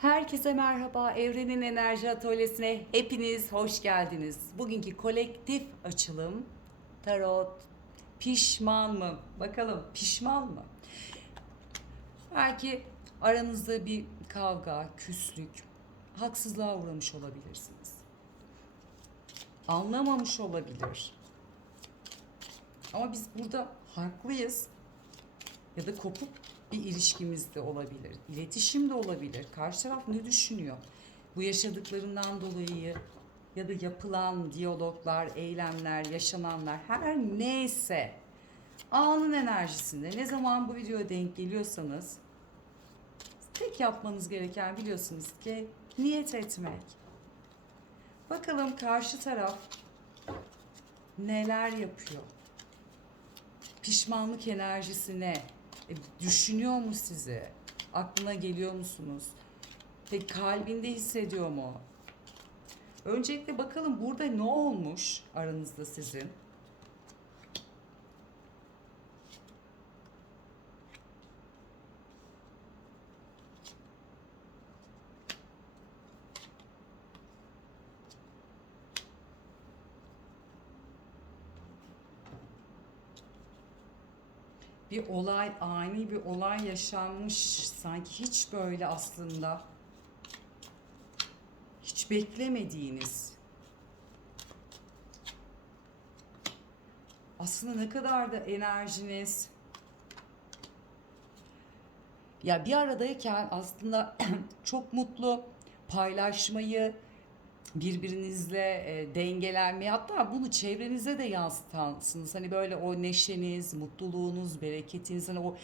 Herkese merhaba. Evrenin Enerji Atölyesi'ne hepiniz hoş geldiniz. Bugünkü kolektif açılım tarot pişman mı? Bakalım pişman mı? Belki aranızda bir kavga, küslük, haksızlığa uğramış olabilirsiniz. Anlamamış olabilir. Ama biz burada haklıyız ya da kopuk bir ilişkimiz de olabilir. İletişim de olabilir. Karşı taraf ne düşünüyor? Bu yaşadıklarından dolayı ya da yapılan diyaloglar, eylemler, yaşananlar her neyse anın enerjisinde ne zaman bu videoya denk geliyorsanız tek yapmanız gereken biliyorsunuz ki niyet etmek. Bakalım karşı taraf neler yapıyor? Pişmanlık enerjisi ne? E, düşünüyor mu sizi? Aklına geliyor musunuz? Peki kalbinde hissediyor mu? Öncelikle bakalım burada ne olmuş aranızda sizin? Bir olay, ani bir olay yaşanmış. Sanki hiç böyle aslında hiç beklemediğiniz. Aslında ne kadar da enerjiniz ya bir aradayken aslında çok mutlu paylaşmayı, birbirinizle e, dengelenmeyi hatta bunu çevrenize de yansıtansınız. Hani böyle o neşeniz, mutluluğunuz, bereketiniz hani o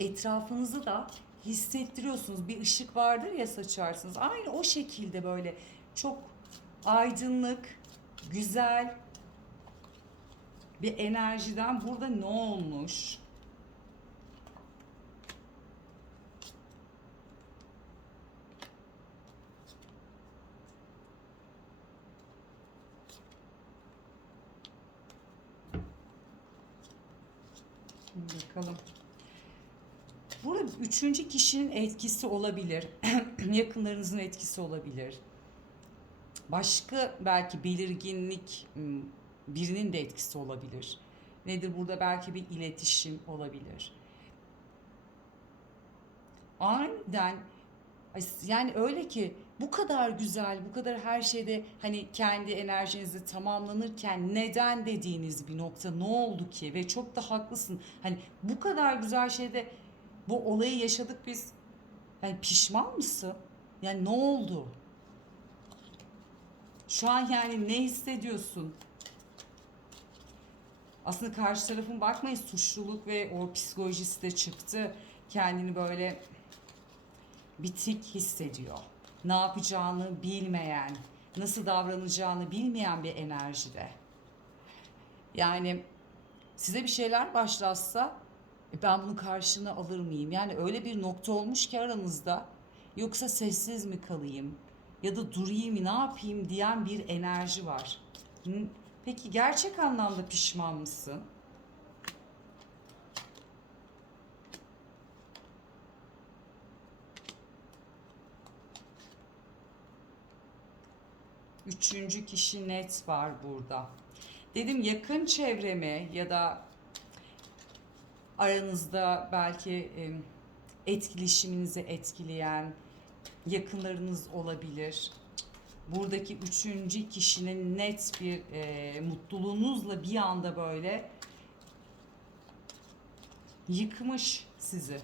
etrafınızı da hissettiriyorsunuz. Bir ışık vardır ya saçarsınız. Aynı o şekilde böyle çok aydınlık, güzel bir enerjiden burada ne olmuş? Bakalım. Burada üçüncü kişinin etkisi olabilir. Yakınlarınızın etkisi olabilir. Başka belki belirginlik m, birinin de etkisi olabilir. Nedir burada belki bir iletişim olabilir. Aniden yani öyle ki bu kadar güzel, bu kadar her şeyde hani kendi enerjinizi tamamlanırken neden dediğiniz bir nokta ne oldu ki ve çok da haklısın. Hani bu kadar güzel şeyde bu olayı yaşadık biz. Yani pişman mısın? Yani ne oldu? Şu an yani ne hissediyorsun? Aslında karşı tarafın bakmayın suçluluk ve o psikolojisi de çıktı. Kendini böyle bitik hissediyor. Ne yapacağını bilmeyen, nasıl davranacağını bilmeyen bir enerjide. Yani size bir şeyler başlatsa e, ben bunu karşına alır mıyım? Yani öyle bir nokta olmuş ki aranızda yoksa sessiz mi kalayım ya da durayım mı ne yapayım diyen bir enerji var. Peki gerçek anlamda pişman mısın? Üçüncü kişi net var burada. Dedim yakın çevremi ya da aranızda belki etkileşiminizi etkileyen yakınlarınız olabilir. Buradaki üçüncü kişinin net bir e, mutluluğunuzla bir anda böyle yıkmış sizi.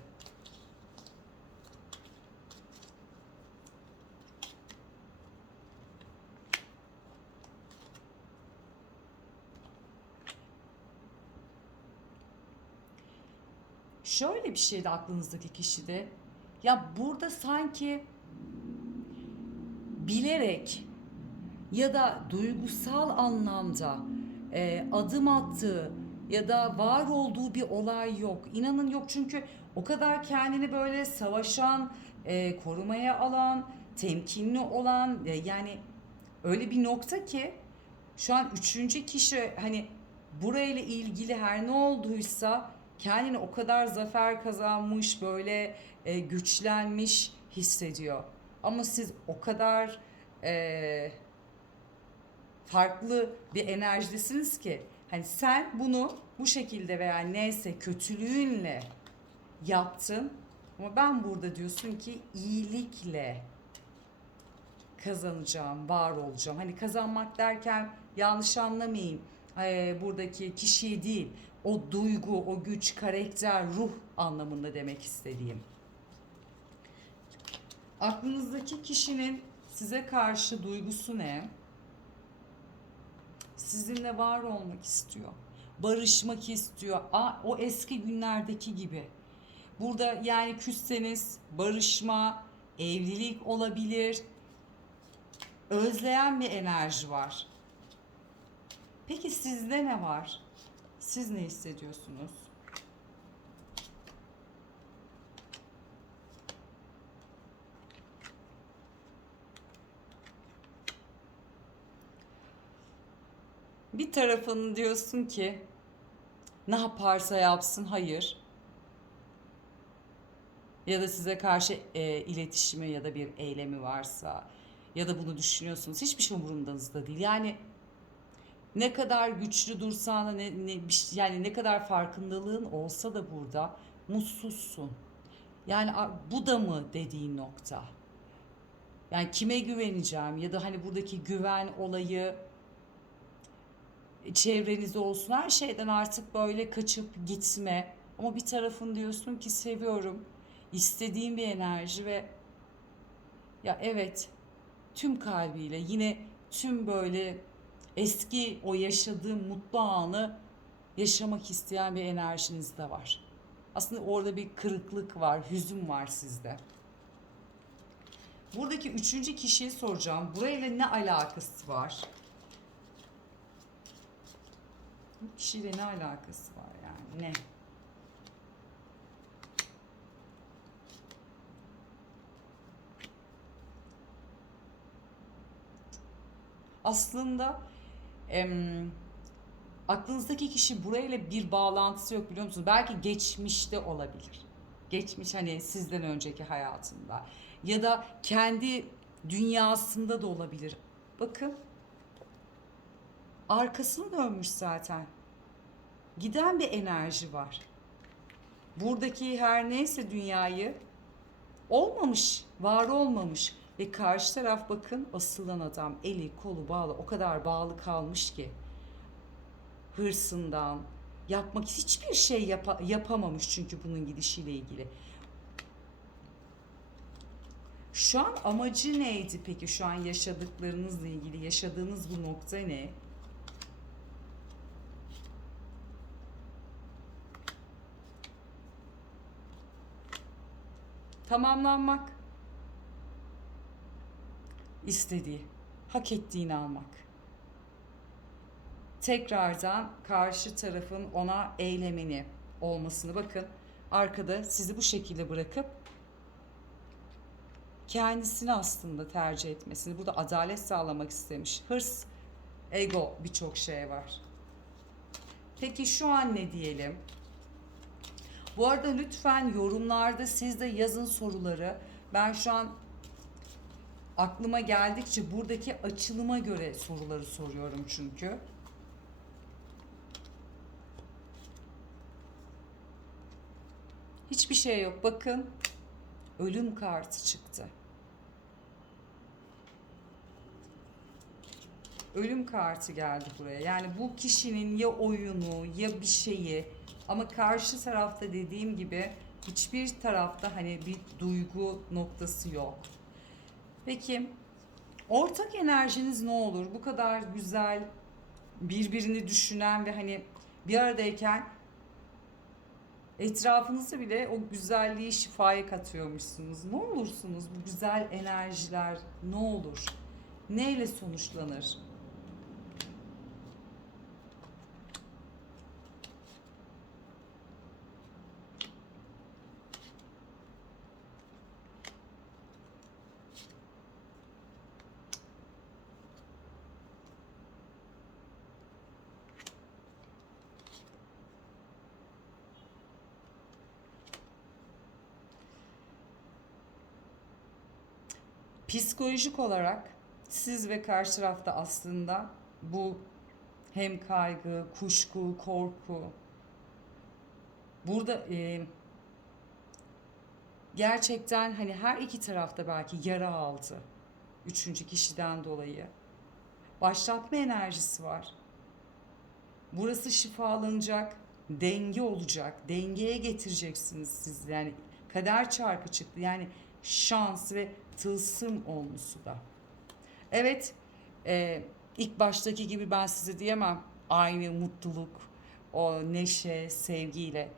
Şöyle bir şeydi aklınızdaki kişide. Ya burada sanki bilerek ya da duygusal anlamda e, adım attığı ya da var olduğu bir olay yok. İnanın yok çünkü o kadar kendini böyle savaşan, e, korumaya alan, temkinli olan e, yani öyle bir nokta ki şu an üçüncü kişi hani burayla ilgili her ne olduysa kendini o kadar zafer kazanmış böyle e, güçlenmiş hissediyor. Ama siz o kadar eee, farklı bir enerjidesiniz ki hani sen bunu bu şekilde veya neyse kötülüğünle yaptın ama ben burada diyorsun ki iyilikle kazanacağım, var olacağım. Hani kazanmak derken yanlış anlamayın. Ee, buradaki kişiyi değil, o duygu, o güç, karakter, ruh anlamında demek istediğim. Aklınızdaki kişinin size karşı duygusu ne? Sizinle var olmak istiyor. Barışmak istiyor. Aa, o eski günlerdeki gibi. Burada yani küsseniz barışma, evlilik olabilir. Özleyen bir enerji var. Peki sizde ne var? Siz ne hissediyorsunuz? Bir tarafın diyorsun ki ne yaparsa yapsın hayır. Ya da size karşı e, iletişimi ya da bir eylemi varsa ya da bunu düşünüyorsunuz. Hiçbir şey umurundanızda değil. Yani ne kadar güçlü dursan da ne, ne, şey- yani ne kadar farkındalığın olsa da burada mutsuzsun. Yani bu da mı dediğin nokta? Yani kime güveneceğim ya da hani buradaki güven olayı çevrenizde olsun her şeyden artık böyle kaçıp gitme ama bir tarafın diyorsun ki seviyorum istediğim bir enerji ve ya evet tüm kalbiyle yine tüm böyle eski o yaşadığım mutlu anı yaşamak isteyen bir enerjiniz de var. Aslında orada bir kırıklık var, hüzün var sizde. Buradaki üçüncü kişiyi soracağım. Burayla ne alakası var? Bu kişiyle ne alakası var yani? Ne? Aslında em, aklınızdaki kişi burayla bir bağlantısı yok biliyor musunuz? Belki geçmişte olabilir. Geçmiş hani sizden önceki hayatında ya da kendi dünyasında da olabilir. Bakın arkasını dönmüş zaten. Giden bir enerji var. Buradaki her neyse dünyayı olmamış, var olmamış ve karşı taraf bakın asılan adam eli kolu bağlı o kadar bağlı kalmış ki hırsından yapmak hiçbir şey yapa- yapamamış çünkü bunun gidişiyle ilgili. Şu an amacı neydi peki şu an yaşadıklarınızla ilgili yaşadığınız bu nokta ne? Tamamlanmak. İstediği, hak ettiğini almak. Tekrardan karşı tarafın ona eylemini olmasını bakın. Arkada sizi bu şekilde bırakıp kendisini aslında tercih etmesini, burada adalet sağlamak istemiş. Hırs, ego birçok şey var. Peki şu an ne diyelim? Bu arada lütfen yorumlarda siz de yazın soruları. Ben şu an aklıma geldikçe buradaki açılıma göre soruları soruyorum çünkü. Hiçbir şey yok. Bakın ölüm kartı çıktı. Ölüm kartı geldi buraya. Yani bu kişinin ya oyunu ya bir şeyi ama karşı tarafta dediğim gibi hiçbir tarafta hani bir duygu noktası yok. Peki ortak enerjiniz ne olur? Bu kadar güzel birbirini düşünen ve hani bir aradayken etrafınızda bile o güzelliği şifaya katıyormuşsunuz. Ne olursunuz bu güzel enerjiler ne olur? Neyle sonuçlanır? Psikolojik olarak siz ve karşı tarafta aslında bu hem kaygı, kuşku, korku burada e, gerçekten hani her iki tarafta belki yara aldı. Üçüncü kişiden dolayı. Başlatma enerjisi var. Burası şifalanacak, denge olacak, dengeye getireceksiniz siz. Yani kader çarkı çıktı. Yani şans ve tılsım olmusu da. Evet, e, ilk baştaki gibi ben size diyemem aynı mutluluk, o neşe, sevgiyle.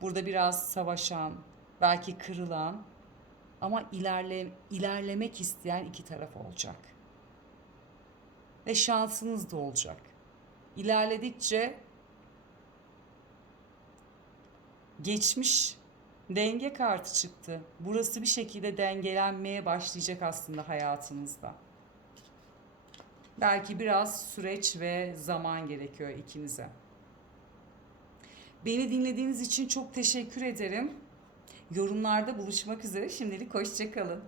Burada biraz savaşan, belki kırılan ama ilerle, ilerlemek isteyen iki taraf olacak. Ve şansınız da olacak. İlerledikçe geçmiş denge kartı çıktı. Burası bir şekilde dengelenmeye başlayacak aslında hayatınızda. Belki biraz süreç ve zaman gerekiyor ikinize. Beni dinlediğiniz için çok teşekkür ederim. Yorumlarda buluşmak üzere. Şimdilik hoşçakalın.